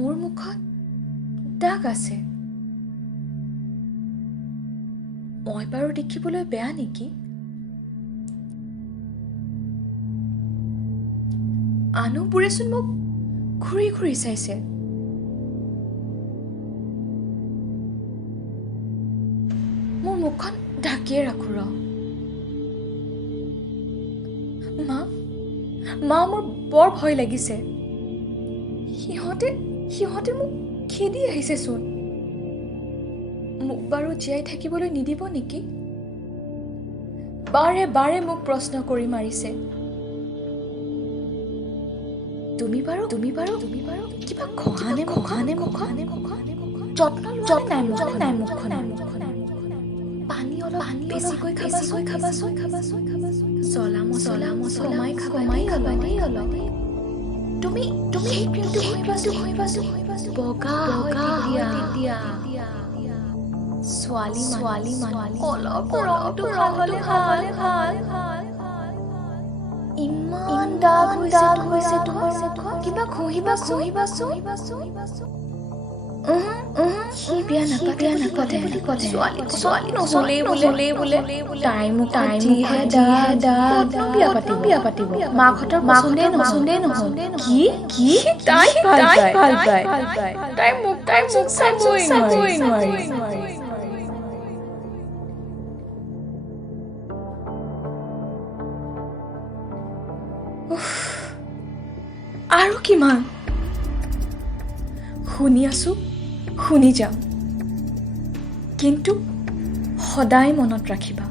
মোৰ মুখত দাগ আছে। মই বাৰু দেখিবলৈ বেয়া নেকি? আনুবোৰেচোন মোক ঘূৰি ঘূৰি চাইছে। মোৰ মুখখন ঢাকিয়ে ৰাখো ৰ। মা মোৰ বৰ ভয় লাগিছে। সিহঁতে মোক খেদি আহিছেচোন। মোক বাৰু জীয়াই থাকিবলৈ নিদিব নেকি? বাৰে বাৰে মোক প্ৰশ্ন কৰি মাৰিছে। তুমি বাৰু কিবা খহানে যত্ন লোৱা নাই মুখখন। পানী অলপ বেছিকৈ খাবাচোন। জ্বলা মছলা কমাই খাবা দেই অলপ। তুমি সেই ক্ৰীমটো ঘঁহিবাচোন। বগা তেতিয়া ছোৱালী অলপ ৰংটো ভাল হ'লে ভাল। ইমান দাগ হৈছে তোমাৰ কিবা ঘঁহিবাচোন। সি বিয়া নাপাতে ছোৱালী নহ'লেই বোলে তাই মোক বিয়া পাতিব। মাকহঁতৰ পচন্দে নহ'ল। কি তাই ভাল পায়। তাই মোক চাবই নোৱাৰি। আৰু কিমান শুনি আছো, শুনি যাম, কিন্তু সদায় মনত ৰাখিবা,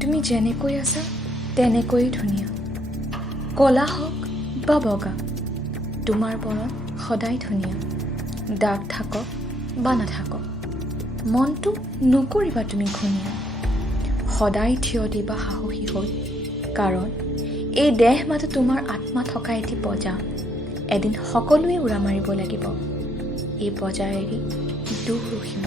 তুমি যেনেকৈ আছা তেনেকৈয়ে ধুনীয়া। কলা হওক বা বগা, তোমাৰ বৰণ সদায় ধুনীয়া। দাগ থাকক বা নাথাকক, মনটো নকৰিবা তুমি ঘূণীয়া। সদায় থিয় দিবা সাহসী হৈ, কাৰণ এই দেহ মাথো তোমাৰ আত্মা থকা এটি বজা। এদিন সকলোৱে উৰা মাৰিব লাগিব এই বজা এৰি দূৰ ৰখিব।